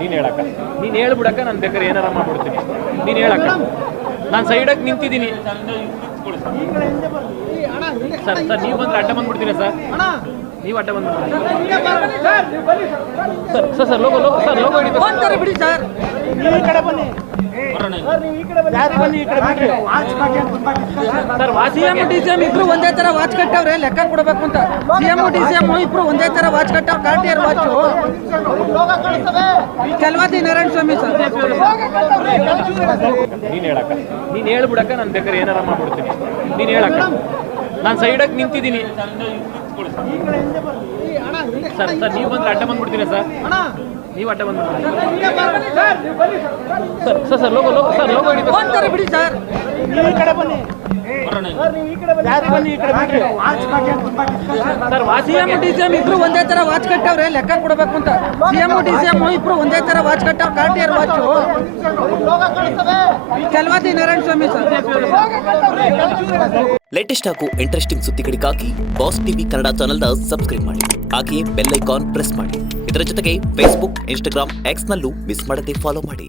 ನೀನು ಹೇಳಕ್ಕ, ನೀನು ಹೇಳ್ಬಿಡಕ್ಕ, ನಾನು ಬೇಕಾದ್ರೆ ಏನಾರ ಮಾಡ್ಬಿಡ್ತೀನಿ. ನೀನು ಹೇಳಕ್ಕ, ನಾನು ಸೈಡಾಗಿ ನಿಂತಿದ್ದೀನಿ ಸರ್. ಸರ್ ನೀವು ಬಂದರೆ ಅಡ್ಡ ಬಂದ್ಬಿಡ್ತೀರಾ ಸರ್? ನೀವು ಅಡ್ಡ ಬಂದ್ಬಿಡ್ತೀರಾ sir? Sir sir logo logo sir logo ಹಿಡಿತಾರೆ ಬಿಡಿ ಸರ್. ನೀವು ಈ ಕಡೆ ಬನ್ನಿ ಸರ್. ಸಿಎಂ ಡಿಸಿಎಂ ಇಬ್ರು ಒಂದೇ ತರ ವಾಚ್ ಕಟ್ಟವ್ರೆ, ಲೆಕ್ಕ ಕೊಡಬೇಕು ಅಂತ. ಸಿಎಂ ಡಿಸಿಎಂ ಇಬ್ರು ಒಂದೇ ತರ ವಾಚ್ ಕಟ್ಟವ್ರು, ಕಾರ್ಟಿಯರ್ ವಾಚ್. ಚಲವಾದಿ ನಾರಾಯಣ ಸ್ವಾಮಿ ಸರ್. ನೀನು ಹೇಳಕ್ಕ, ನೀನು ಹೇಳ್ಬಿಡಕ್ಕ, ನಾನು ಬೇಕಾದ್ರೆ ಏನಾರ ಮಾಡ್ಬಿಡ್ತೀನಿ. ನೀನು ಹೇಳಕ್ಕ, ನಾನು ಸೈಡಾಗಿ ನಿಂತಿದ್ದೀನಿ ಸರ್. ಸರ್ ನೀವು ಬಂದರೆ ಅಡ್ಡ ಬಂದ್ಬಿಡ್ತೀರಾ ಸರ್? ನೀವು ಅಡ್ಡ ಬಂದ್ಬಿಡ್ತೀರಾ sir? Sir sir logo logo sir logo ಹಿಡಿತಾರೆ ಬಿಡಿ ಸರ್. ನೀವು ಈ ಕಡೆ ಬನ್ನಿ ಸರ್. ಸಿಎಂ ಡಿಸಿಎಂ ಇಬ್ರು ಒಂದೇ ತರ ವಾಚ್ ಕಟ್ಟವ್ರೆ, ಲೆಕ್ಕ ಕೊಡಬೇಕು ಅಂತ. ಸಿಎಂ ಡಿಸಿಎಂ ಇಬ್ರು ಒಂದೇ ತರ ವಾಚ್ ಕಟ್ಟವ್ರು, ಕಾರ್ಟಿಯರ್ ವಾಚ್. ಚಲವಾದಿ ನಾರಾಯಣ ಸ್ವಾಮಿ ಸರ್. ಲೇಟೆಸ್ಟ್ ಹಾಗೂ ಇಂಟ್ರೆಸ್ಟಿಂಗ್ ಸುದ್ದಿಗಳಿಗಾಗಿ ಬಾಸ್ ಟಿವಿ ಕನ್ನಡ ಚಾನೆಲ್ನ ಸಬ್ಸ್ಕ್ರೈಬ್ ಮಾಡಿ. ಹಾಗೆಯೇ ಬೆಲ್ ಐಕಾನ್ ಪ್ರೆಸ್ ಮಾಡಿ. ಇದರ ಜೊತೆಗೆ ಫೇಸ್ಬುಕ್, ಇನ್ಸ್ಟಾಗ್ರಾಮ್, ಎಕ್ಸ್ನಲ್ಲೂ ಮಿಸ್ ಮಾಡದೆ ಫಾಲೋ ಮಾಡಿ.